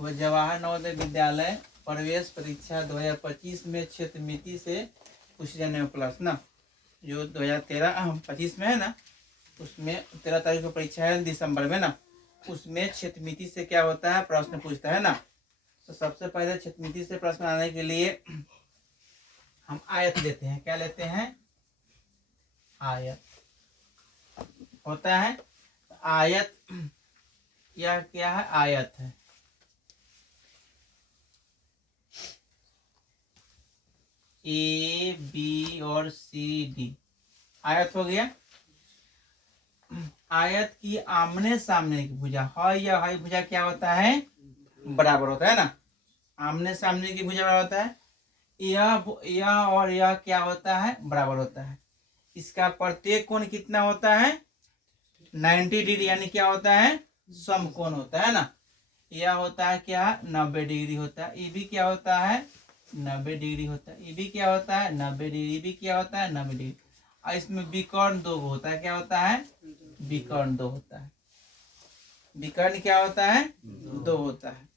वह जवाहर नवोदय विद्यालय प्रवेश परीक्षा 2025 में क्षेत्र मिति से पूछे जाने वाले प्रश्न जो 2025 में है ना, उसमें 13 तारीख को परीक्षा है दिसंबर में ना, उसमें क्षेत्र मिति से क्या होता है प्रश्न पूछता है ना। तो सबसे पहले क्षेत्र मिति से प्रश्न आने के लिए हम आयत लेते हैं। क्या लेते हैं? आयत होता है। आयत यह क्या है? आयत है। ए बी और सी डी आयत हो गया। आयत की आमने सामने की भुजा हई या हई भुजा क्या होता है? बराबर होता है ना। आमने सामने की भुजा बराबर होता है। यह और यह क्या होता है? बराबर होता है। इसका प्रत्येक कोण कितना होता है? 90 डिग्री, यानी क्या होता है? समकोण होता है ना। यह होता है क्या? 90 डिग्री होता है। ये भी क्या होता है? 90 डिग्री होता है। ये भी क्या होता है? 90 डिग्री। ये भी क्या होता है? 90 डिग्री। और इसमें विकर्ण दो होता है। क्या होता है? विकर्ण दो होता है। विकर्ण क्या होता है? दो होता है।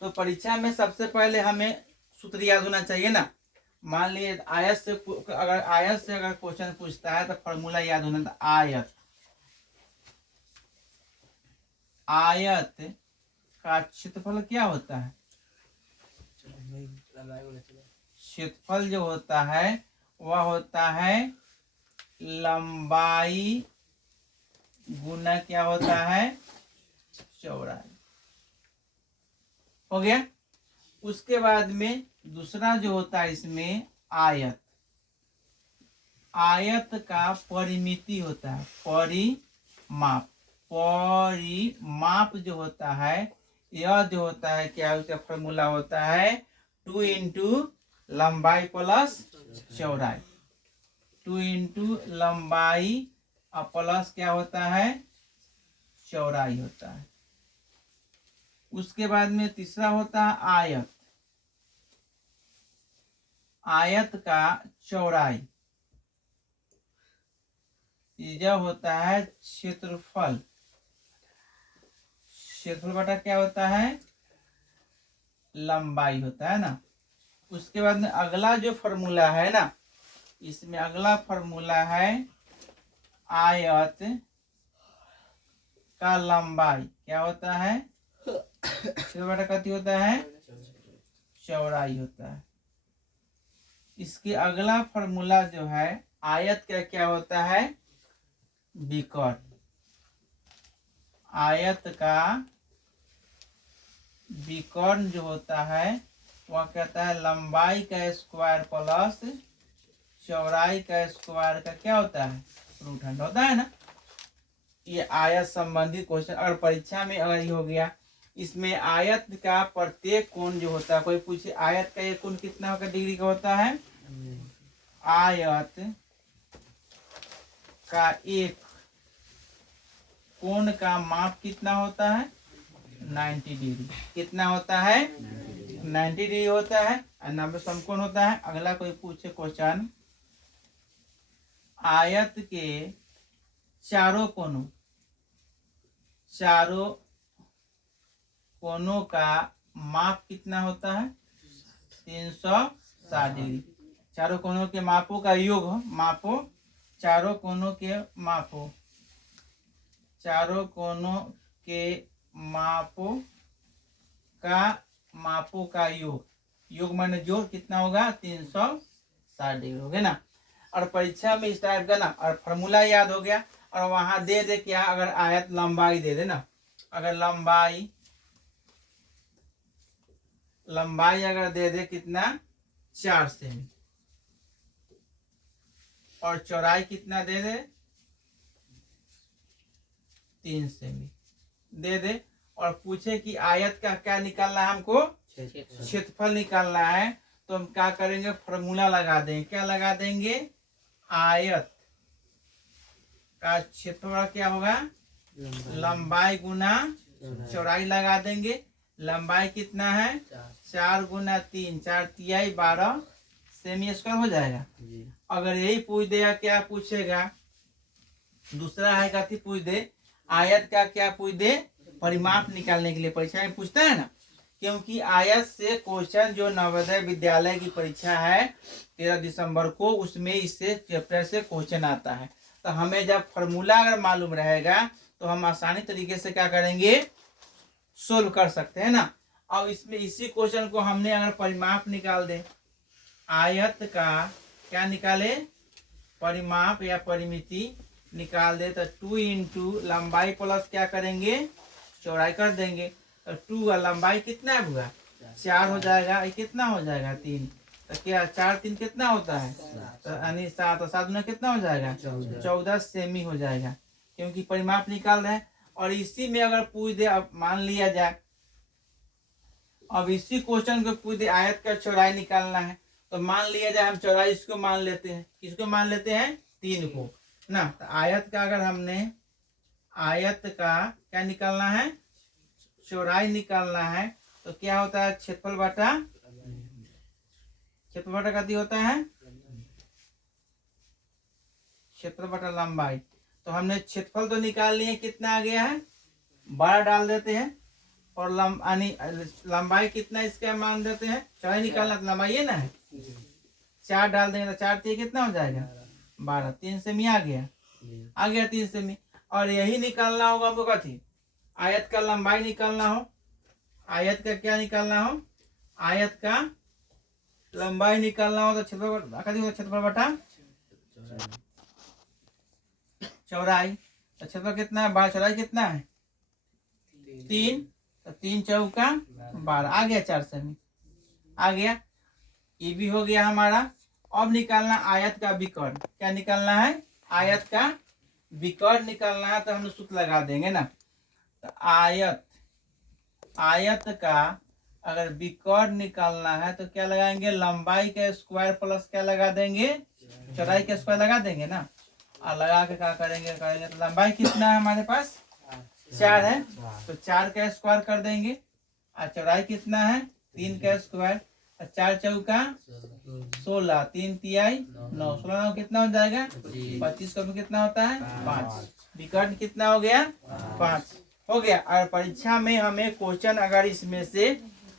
तो परीक्षा में सबसे पहले हमें सूत्र याद होना चाहिए ना। मान लीजिए आयत से अगर क्वेश्चन पूछता है तो फॉर्मूला याद होना था। आयत का क्षेत्रफल क्या होता है? क्षेत्रफल जो होता है वह होता है लंबाई गुना क्या होता है? चौड़ाई। हो गया। उसके बाद में दूसरा जो होता है इसमें आयत। आयत का परिमिति होता है, परिमाप। परिमाप जो होता है यह जो होता है क्या, उसका फॉर्मूला होता है 2 इंटू लंबाई प्लस चौड़ाई। 2 इंटू लंबाई और प्लस क्या होता है? चौड़ाई होता है। उसके बाद में तीसरा होता है आयत। आयत का चौड़ाई यह होता है क्षेत्रफल। क्षेत्रफल बटा क्या होता है? लंबाई होता है ना। उसके बाद में अगला जो फॉर्मूला है ना, इसमें अगला फॉर्मूला है आयत का लंबाई क्या होता है? बटा कति होता है? चौड़ाई होता है। इसके अगला फॉर्मूला जो है आयत का क्या होता है? विकर्ण। आयत का विकर्ण जो होता है वह कहता है लंबाई का स्क्वायर प्लस चौड़ाई का स्क्वायर का क्या होता है? रूट अंडर होता है ना। ये आयत संबंधित क्वेश्चन अगर परीक्षा में अगर ये हो गया। इसमें आयत का प्रत्येक कोण जो होता है, कोई पूछे आयत का एक कोण कितना होगा डिग्री का होता है? आयत का एक कोण का माप कितना होता है? 90 डिग्री। कितना होता है? 90 डिग्री होता है। 90 समकोण होता है। अगला कोई पूछे क्वेश्चन आयत के चारों कोनों का माप कितना होता है? 360 डिग्री। चारों कोनों के मापों का योग हो, मापो चारों कोनों के मापो, चारों कोनों के मापों का योग माने जोड़ कितना होगा? 360 डिग्री हो गया ना। और परीक्षा में इस टाइप का ना, और फॉर्मूला याद हो गया। और वहां दे दे क्या, अगर आयत लंबाई दे दे ना, अगर लंबाई अगर दे दे कितना 4 सेमी और चौड़ाई कितना दे दे 3 सेमी दे दे और पूछे कि आयत का क्या निकालना है हमको? क्षेत्रफल निकालना है। तो हम क्या करेंगे? फॉर्मूला लगा देंगे। क्या लगा देंगे? आयत का क्षेत्रफल क्या होगा? लंबाई गुना चौड़ाई लगा देंगे। लंबाई कितना है? 4 गुना 3, 4 तिहाई 12 सेमी स्क्वायर हो जाएगा। अगर यही पूछ देगा, क्या पूछेगा? दूसरा है कथी पूछ दे? आयत का क्या पूछ दे? परिमाप निकालने के लिए परीक्षा में पूछता है ना, क्योंकि आयत से क्वेश्चन जो नवोदय विद्यालय की परीक्षा है 13 दिसंबर को, उसमें इससे चैप्टर से क्वेश्चन आता है। तो हमें जब फॉर्मूला अगर मालूम रहेगा तो हम आसानी तरीके से क्या करेंगे, सोल्व कर सकते हैं ना। अब इसमें इसी क्वेश्चन को हमने अगर परिमाप निकाल दे, आयत का क्या निकाले, परिमाप या परिमिति निकाल दे, तो 2 इंटू लंबाई प्लस क्या करेंगे, चौड़ाई कर देंगे। तो 2 का लंबाई कितना हुआ, 4 हो जाएगा, ये कितना हो जाएगा 3, तो क्या 4 3 कितना होता है, तो यानी 7, और 7 में कितना हो जाएगा 14 सेमी हो जाएगा, क्योंकि परिमाप निकाल रहे हैं। और इसी में अगर पूछ दे, अब मान लिया जाए, अब इसी क्वेश्चन को पूछ दे आयत का चौड़ाई निकालना है, तो मान लिया जाए हम चौड़ाई इसको मान लेते हैं, किसको मान लेते हैं, 3 को ना। तो आयत का अगर हमने आयत का क्या निकालना है, चौड़ाई निकालना है, तो क्या होता है, क्षेत्रफल बटा कितनी होता है, क्षेत्रफल बटा लंबाई। तो हमने क्षेत्रफल तो निकाल लिए, कितना आ गया है 12 डाल देते हैं, और लंबाई कितना इसका मान देते हैं, चौड़ाई निकालना तो लंबाई है ना है, 4 डाल देंगे तो 4 3 कितना हो जाएगा 12, 3 सेमी आ गया 3 सेमी। और यही निकालना होगा हमको, कथी, आयत का लंबाई निकालना हो, आयत का क्या निकालना हो, आयत का लंबाई निकालना हो, तो क्षेत्रफल बटा चौड़ाई। तो क्षेत्रफल कितना है, 12, चौड़ाई कितना है 3, तो 3 चौका 12 आ गया, 4 सेमी आ गया, ये भी हो गया हमारा। अब निकालना आयत का विकर्ण, क्या निकालना है, आयत का विकर्ण निकालना है, तो हम सूत्र लगा देंगे ना। तो आयत का अगर विकर्ण निकालना है तो क्या लगाएंगे, लंबाई का स्क्वायर प्लस क्या लगा देंगे, चौड़ाई का स्क्वायर लगा देंगे ना। और लगा के क्या करेंगे, तो लंबाई कितना है हमारे पास 4 है, तो 4 का स्क्वायर कर देंगे, और चौड़ाई कितना है 3 का स्क्वायर, 4 चौका 16, 3 तिहाई 9, 16 कितना हो जाएगा 25, का कितना होता है 5, विकर्ण कितना हो गया 5 हो गया। और परीक्षा में हमें क्वेश्चन अगर इसमें से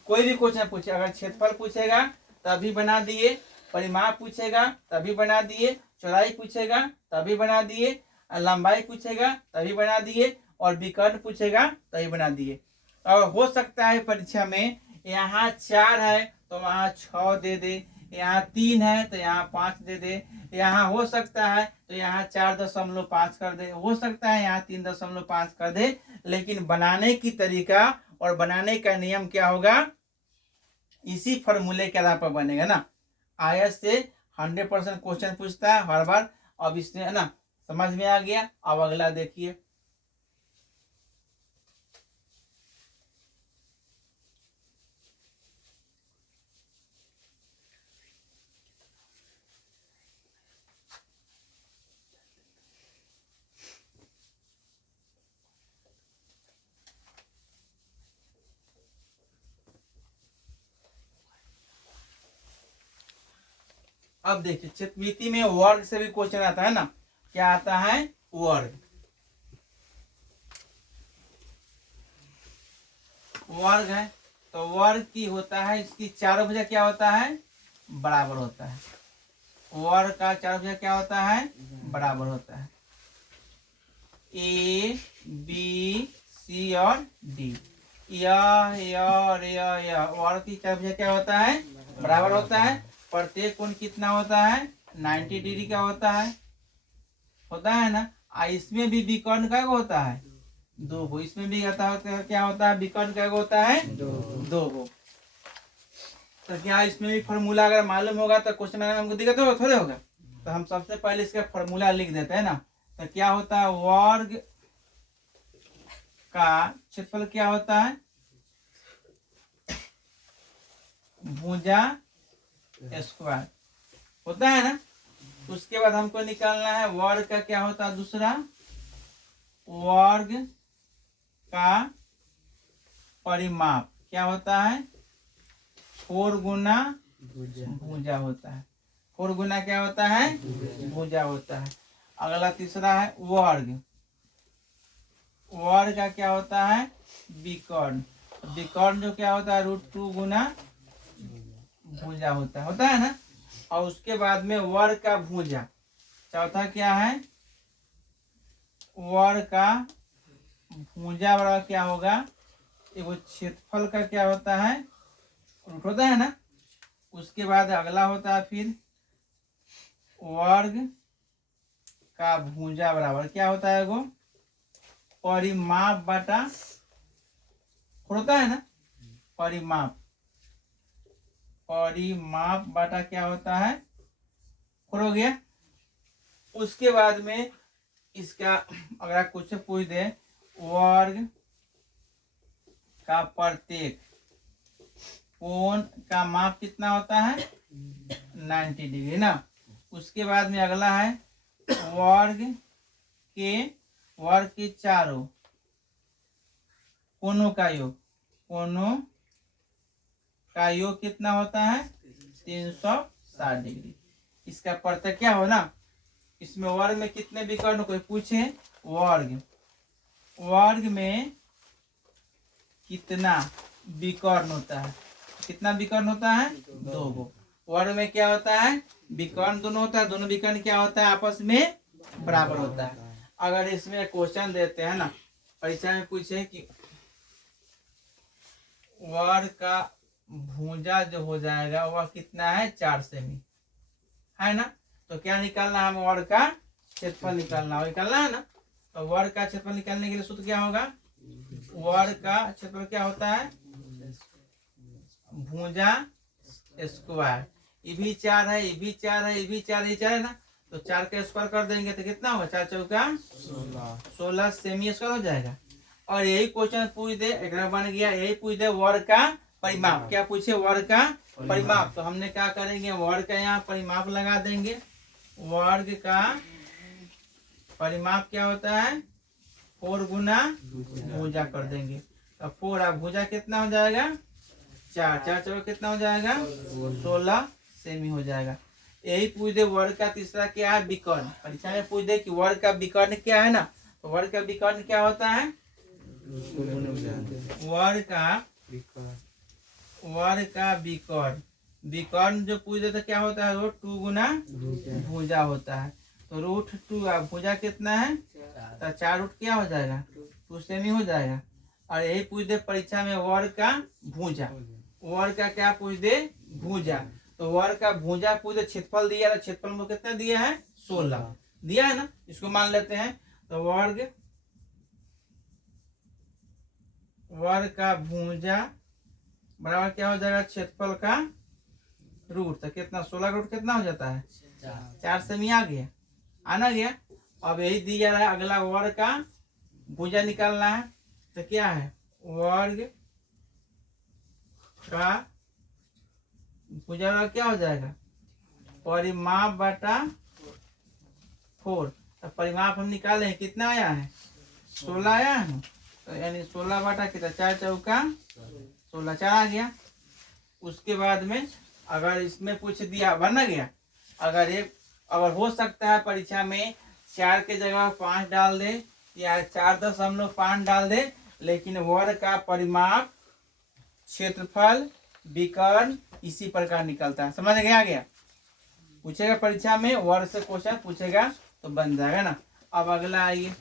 कोई भी क्वेश्चन पूछे, अगर क्षेत्रफल पूछेगा तभी बना दिए, परिमाप पूछेगा तभी बना दिए, चौड़ाई पूछेगा तभी बना दिए, लंबाई पूछेगा तभी बना दिए, और विकर्ण पूछेगा तभी बना दिए। और हो सकता है परीक्षा में यहाँ 4 है तो वहाँ 6 दे दे, यहाँ 3 है तो यहाँ 5 दे दे, यहाँ हो सकता है तो यहाँ 4.5 कर दे, हो सकता है यहाँ 3.5 कर दे। लेकिन बनाने की तरीका और बनाने का नियम क्या होगा, इसी फॉर्मूले के आधार पर बनेगा ना। आयत से 100% क्वेश्चन पूछता है हर बार। अब इसमें है ना, समझ में आ गया। अब अगला देखिए, अब देखिए चित्रमिति में वर्ग से भी क्वेश्चन आता है ना। क्या आता है, वर्ग। वर्ग है तो वर्ग की होता है, इसकी चारों भुजा क्या होता है, बराबर होता है। वर्ग का चारों भुजा क्या होता है, बराबर होता है। ए बी सी और डी, यह वर्ग की चारों भुजा क्या होता है, बराबर होता है। प्रत्येक कोण कितना होता है, 90 डिग्री का होता है ना। इसमें भी विकर्ण का होता है 2 गो, इसमें भी क्या होता है, विकर्ण का होता है 2 गो। तो क्या इसमें भी फॉर्मूला अगर मालूम होगा तो क्वेश्चन में हमको दिक्कत होगा थोड़े होगा। तो हम सबसे पहले इसका फॉर्मूला लिख देते हैं ना। तो क्या होता है, वर्ग का क्षेत्रफल क्या होता है, भुजा स्क्वायर होता है ना। उसके बाद हमको निकालना है वर्ग का क्या होता है, दूसरा वर्ग का परिमाप क्या होता है, 4 गुना भुजा होता है। 4 गुना क्या होता है, भुजा होता है। अगला तीसरा है वर्ग वर्ग का क्या होता है विकर्ण। विकर्ण जो क्या होता है √2 गुना भुजा होता है ना। और उसके बाद में वर्ग का भुजा। चौथा क्या है वर्ग का भुजा बराबर क्या होगा एगो क्षेत्रफल का क्या होता है रूट होता है ना। उसके बाद अगला होता है फिर वर्ग का भुजा बराबर क्या होता है एगो परिमाप बटा होता है ना। परिमाप बटा क्या होता है हो गया। उसके बाद में इसका अगर कुछ पूछ दे वर्ग का प्रत्येक कोण का माप कितना होता है 90 डिग्री ना। उसके बाद में अगला है वर्ग के चारों कोणों का योग कितना होता है 360 डिग्री। इसका प्रत्येक क्या हो ना। इसमें वर्ग में कितने विकर्ण कोई पूछे वर्ग में कितना विकर्ण होता है कितना विकर्ण होता है 2 गो। वर्ग में क्या होता है विकर्ण दोनों होता है। दोनों विकर्ण क्या होता है आपस में बराबर होता है। अगर इसमें क्वेश्चन देते हैं ना परीक्षा में पूछे कि वर्ग का भुजा जो हो जाएगा वह कितना है 4 सेमी है ना। तो क्या निकालना है वर्ग का क्षेत्रफल निकालना है ना। तो वर्ग का क्षेत्रफल निकालने के लिए सूत्र क्या होगा वर्ग का क्षेत्रफल क्या होता है भुजा स्क्वायर। ये भी 4 है ये भी 4 है ये भी 4 है ना। तो 4 का स्क्वायर कर देंगे तो कितना होगा 4 चौका 16 सेमी स्क्वायर हो जाएगा। और यही क्वेश्चन पूछ दे एक बन गया। यही पूछ दे वर्ग का परिमाप। क्या पूछे वर्ग का परिमाप। तो हमने क्या करेंगे वर्ग का यहाँ परिमाप लगा देंगे। वर्ग का परिमाप क्या होता है 4 गुना भुजा कर देंगे। तो 4 अब भुजा कितना हो जाएगा 4 चौका कितना हो जाएगा 16 सेमी हो जाएगा। यही पूछ दे वर्ग का तीसरा क्या है विकर्ण। परीक्षा में पूछ दे कि वर्ग का विकर्ण क्या है ना। तो वर्ग का विकर्ण क्या होता है वर्ग का विकर्ण जो पूछ दे तो क्या होता है √2 गुना भुजा होता है। तो √2 भुजा कितना है तो 4 रूट क्या हो जाएगा 2 सेमी हो जाएगा। और यही पूछ दे परीक्षा में वर्ग का भुजा। वर्ग का क्या पूछ दे भुजा। तो वर्ग का भुजा पूछ दे क्षेत्रफल दिया तो क्षेत्रफल में कितना दिया है 16 दिया है ना। इसको मान लेते हैं। तो वर्ग का भुजा बराबर क्या हो जाएगा क्षेत्रफल का रूट। तो कितना 16 रूट कितना हो जाता है 4 सेमी आ गया आना गया। अब यही दिया रहा है अगला वर्ग का भुजा निकालना है। तो क्या है वर्ग का भुजा क्या हो जाएगा परिमाप बटा 4। तो परिमाप हम निकाले हैं कितना आया है 16 आया है ना। तो यानी 16 बटा कितना 4 चौका 16 4 आ गया। उसके बाद में अगर इसमें पूछ दिया बना गया। अगर हो सकता है परीक्षा में 4 के जगह 5 डाल दे या 4.5 डाल दे। लेकिन वर्ग का परिमाप क्षेत्रफल विकर्ण इसी प्रकार निकलता है। समझ गया पूछेगा परीक्षा में वर्ग से क्वेश्चन पूछेगा तो बन जाएगा ना। अब अगला आइए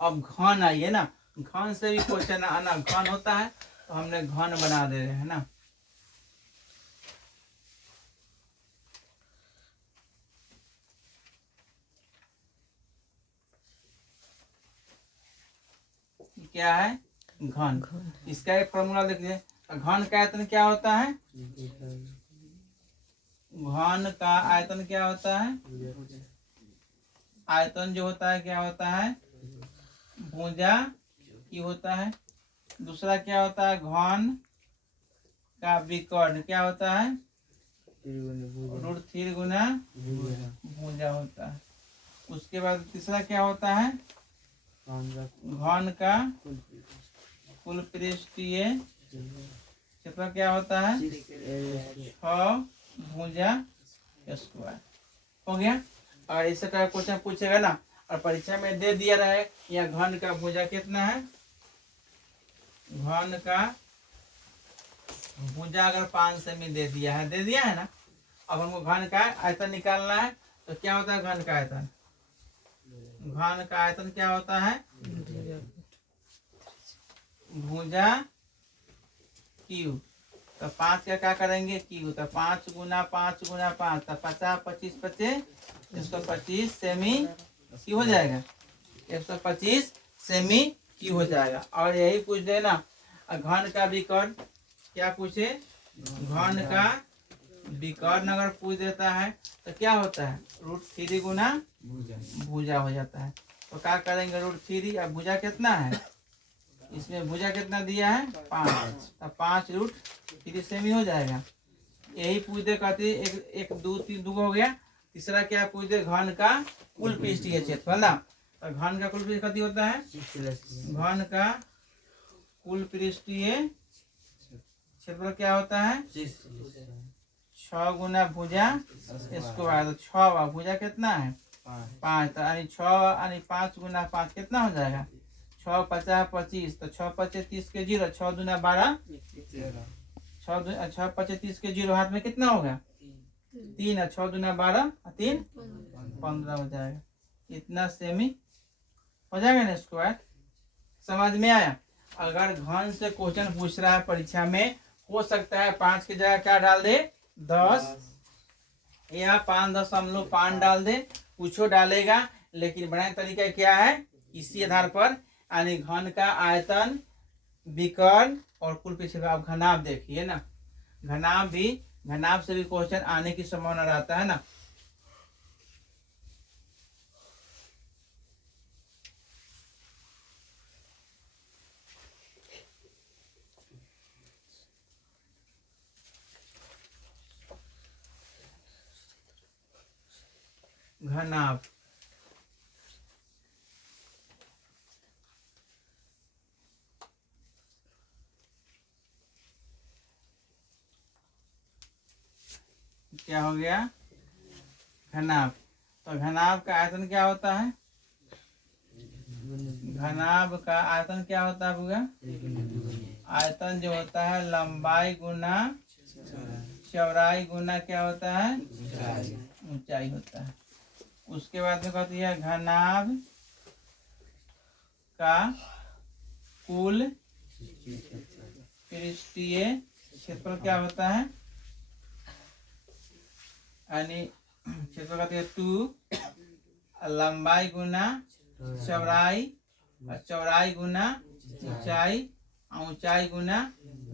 अब घन आइए ना। घन से भी क्वेश्चन आना घन होता है तो हमने घन बना दे रहे हैं ना। क्या है घन। इसका एक फॉर्मूला देखिए। घन का आयतन क्या होता है घन का आयतन क्या होता है आयतन जो होता है क्या होता है भुजा की होता है दूसरा क्या होता है घन का विकर्ण क्या होता है √3 गुना भुजा होता है। उसके बाद तीसरा क्या होता है घन का कुल पृष्ठीय क्षेत्रफल क्या होता है 6 भुजा स्क्वायर हो गया। और इस तरह क्वेश्चन पूछेगा ना और परीक्षा में दे दिया रहे या घन का भुजा कितना है घन का भुजा अगर 5 सेमी दे दिया है ना। अब हमको घन का आयतन निकालना है तो क्या होता है घन का आयतन क्या होता है भुजा क्यू तो 5 का क्या करेंगे क्यू तो 5 गुना 5 गुना 5 तो 50 25 25 125 सेमी क्यू हो जाएगा 125 सेमी क्यू हो जाएगा। और यही पूछ देना घन का विकर्ण क्या पूछे घन का विकर्ण अगर पूछ देता है तो क्या होता है √3 गुना भुजा हो जाता है। तो क्या करेंगे √3 और भुजा कितना है इसमें भुजा कितना दिया है 5 तो 5 √3 सेमी हो जाएगा। यही पूछ दे कहते एक 2 3 2 हो गया। तीसरा क्या पूछ दे घन का कुल पृष्ठीय क्षेत्रफल ना तो घन का कुल पृष्ठ कति होता है घन का कुल पृष्ठीय क्षेत्रफल क्या होता है 6 गुना भुजा स्क्वायर। 6 भुजा कितना है 5 तो यानी 6 यानी 5 गुना 5 कितना हो जाएगा 6 50 25 तो 6 25 30 के 0 6 दूना 12 6 25 30 के 0 हाथ में कितना होगा 3 और 6 दूना 12 3 15 हो जाएगा। इतना सेमी हो जाएगा ना स्क्वायर। समझ में आया। अगर घन से क्वेश्चन पूछ रहा है परीक्षा में हो सकता है 5 की जगह क्या डाल दे 10 या 5.5 डाल दे कुछ डालेगा लेकिन बनाने तरीका क्या है इसी आधार पर यानी घन का आयतन विकर्ण और कुल पृष्ठ आप घनाभ देखिए ना घनाभ से भी क्वेश्चन आने की संभावना रहता है ना। घनाभ क्या हो गया घनाभ तो घनाभ का आयतन क्या होता है घनाभ का आयतन क्या होता है आयतन जो होता है लंबाई गुना चौड़ाई गुना क्या होता है ऊंचाई होता है। उसके बाद में कहती है घनाभ का कुल पृष्ठीय क्षेत्रफल क्या होता है यानी क्षेत्रफल कहती है 2 लंबाई गुना चौड़ाई गुना ऊंचाई ऊंचाई गुना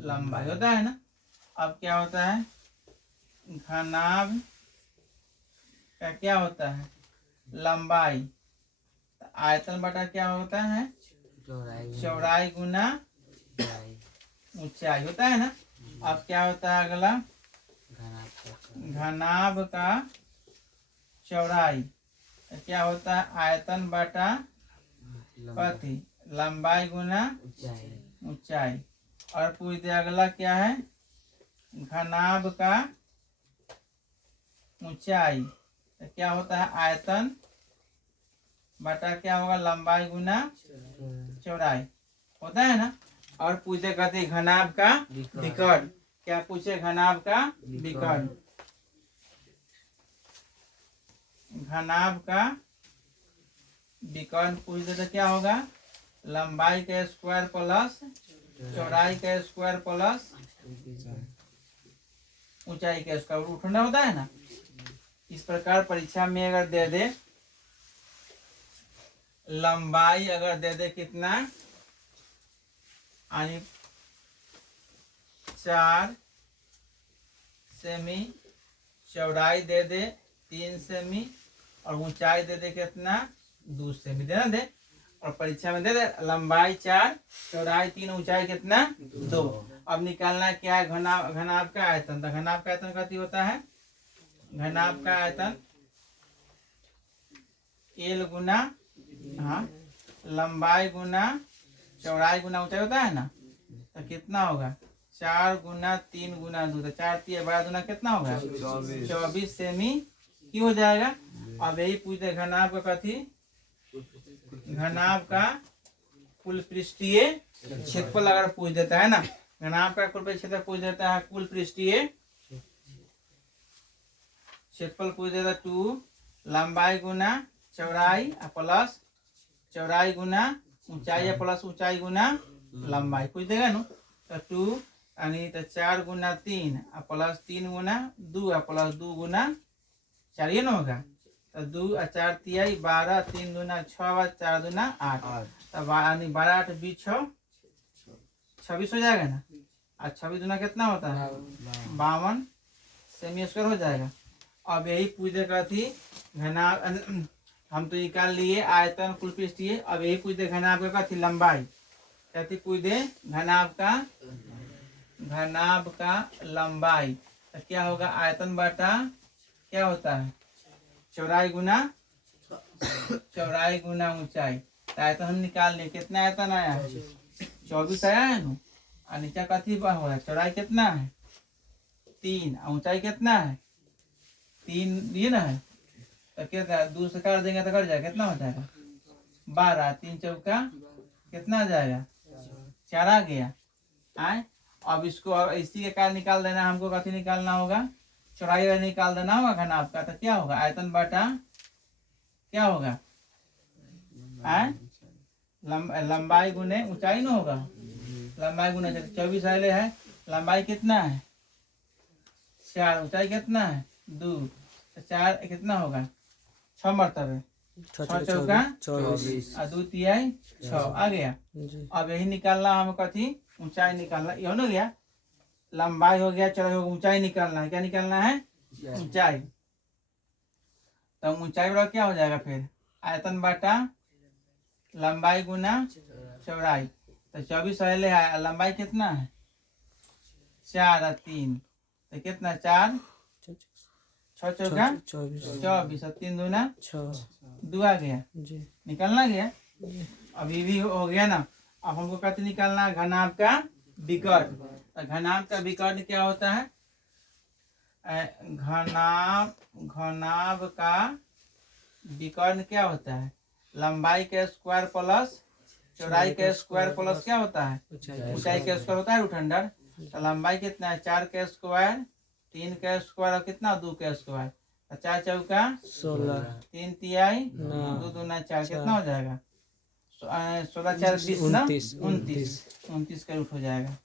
लंबाई होता है ना। अब क्या होता है घनाभ का क्या होता है लंबाई आयतन बटा क्या होता है चौड़ाई गुना ऊंचाई होता है ना। अब क्या होता है अगला घनाभ का चौड़ाई क्या होता है आयतन बटा कथी लंबाई गुना ऊंचाई। और पूछ दे अगला क्या है घनाभ का ऊंचाई तो क्या होता है आयतन बटा क्या होगा लंबाई गुना चौड़ाई होता है ना। और पूछे कहते घनाभ का विकर्ण क्या पूछे घनाभ का विकर्ण घनाभ का विकर्ण पूछ दे तो क्या होगा लंबाई का स्क्वायर प्लस चौड़ाई का स्क्वायर प्लस ऊंचाई का स्क्वायर उठना होता है ना। इस प्रकार परीक्षा में अगर दे दे लंबाई अगर दे दे कितना यानी 4 सेमी चौड़ाई दे दे 3 सेमी और ऊंचाई दे दे कितना 2 सेमी देना दे और परीक्षा में दे दे लंबाई 4 चौड़ाई 3 ऊंचाई कितना 2। अब निकालना क्या है घनाभ का आयतन। तो घनाभ का आयतन कथी होता है, घनाभ का आयतन एल गुना हाँ लंबाई गुना चौड़ाई गुना ऊंचाई होता है ना। तो कितना होगा 4 गुना 3 गुना 2। तो 4 3 12 गुना कितना होगा 24 सेमी की हो जाएगा। अब यही पूछते घनाभ का कथी, घनाभ का कुल पृष्ठीय क्षेत्रफल अगर पूछ देता है ना, घनाभ का कुल क्षेत्रफल पूछ देता है, कुल पृष्ठीय क्षेत्रफल पूछ देता है 2 लंबाई गुना चौड़ाई प्लस चौड़ाई गुना ऊंचाई प्लस ऊंचाई गुना लंबाई पूछ देगा ना। तो 2 यानी तो 4 गुना 3 प्लस 3 गुना 2 प्लस 2 गुना 4 ये ना होगा। तो 2 और 4 तिहाई 12 3 दूना 6 4 दूना 8। तो 12 8 20 6 26 हो जाएगा ना। और 26 दूना कितना होता है 52 सेमी स्क्वायर हो जाएगा। अब यही पूछ देगा थी घनाभ, हम तो निकाल लिए आयतन कुल पृष्ठीय। अब यही पूछ दे घनाभ का थी लंबाई, कहती पूछ दे घनाभ का लंबाई। तो क्या होगा आयतन बटा क्या होता है चौड़ाई गुना ऊंचाई। तो आयतन हम निकाल लिए, कितना आयतन आया है 24 आया है ना। और नीचे कथी हो रहा है चौड़ाई कितना है 3 ऊंचाई कितना है 3 ये ना है। तो कितना 2 से काट देंगे तो कट जाएगा कितना हो जाएगा 12 3 चौका कितना आ जाएगा 4 आ गया आए। अब इसको अब इसी के कारण निकाल देना, हमको कथी निकालना होगा चौड़ाई निकाल देना होगा घनाभ का। तो क्या होगा आयतन बटा क्या होगा लंबाई गुने ऊंचाई ना होगा। लंबाई गुना 24 आए है, लंबाई कितना है 4 ऊंचाई कितना है 2। तो 4 कितना होगा 6 मरतबे 6 चौका 24 और 2 तिहाई 6 आ गया। अब यही निकालना हम कथी ऊंचाई निकालना, ये हो ना गया लंबाई हो गया चलो ऊंचाई निकालना है। क्या निकालना है ऊंचाई। तो ऊंचाई बड़ा क्या हो जाएगा फिर आयतन बटा लंबाई गुना चौड़ाई। तो 24 पहले है, लंबाई कितना है 4 और 3 तो कितना 4 6 चौका 24 और 3 दूना 2 आ गया निकलना गया। अभी भी हो गया ना। अब हमको कहते निकालना घनाभ का विकर्ण। घनाभ का विकर्ण क्या होता है घनाभ का विकर्ण क्या होता है लंबाई के स्क्वायर प्लस चौड़ाई के स्क्वायर प्लस क्या होता है ऊंचाई के स्क्वायर होता है रूट अंडर। तो लंबाई कितना है 4 के स्क्वायर 3 के स्क्वायर और कितना 2 के स्क्वायर। 4 चौका 16 3 तिहाई 2 दूना 4 कितना हो जाएगा 16 4 20 ना 29 का रूट हो जाएगा।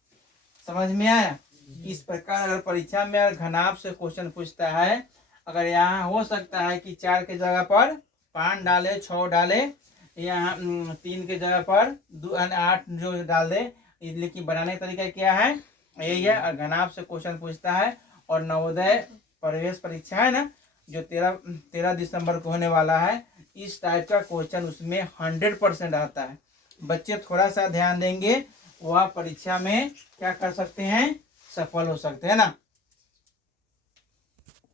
समझ में आया। इस प्रकार अगर परीक्षा में घनाभ से क्वेश्चन पूछता है, अगर यहाँ हो सकता है कि 4 के जगह पर 5 डाले 6 डाले, यहाँ 3 के जगह पर 2 8 जो डाल दे, लेकिन बनाने का तरीका क्या है यही है। घनाभ से क्वेश्चन पूछता है। और नवोदय प्रवेश परीक्षा है ना जो 13 दिसंबर को होने वाला है, इस टाइप का क्वेश्चन उसमें 100% आता है। बच्चे थोड़ा सा ध्यान देंगे वह परीक्षा में क्या कर सकते हैं सफल हो सकते हैं ना।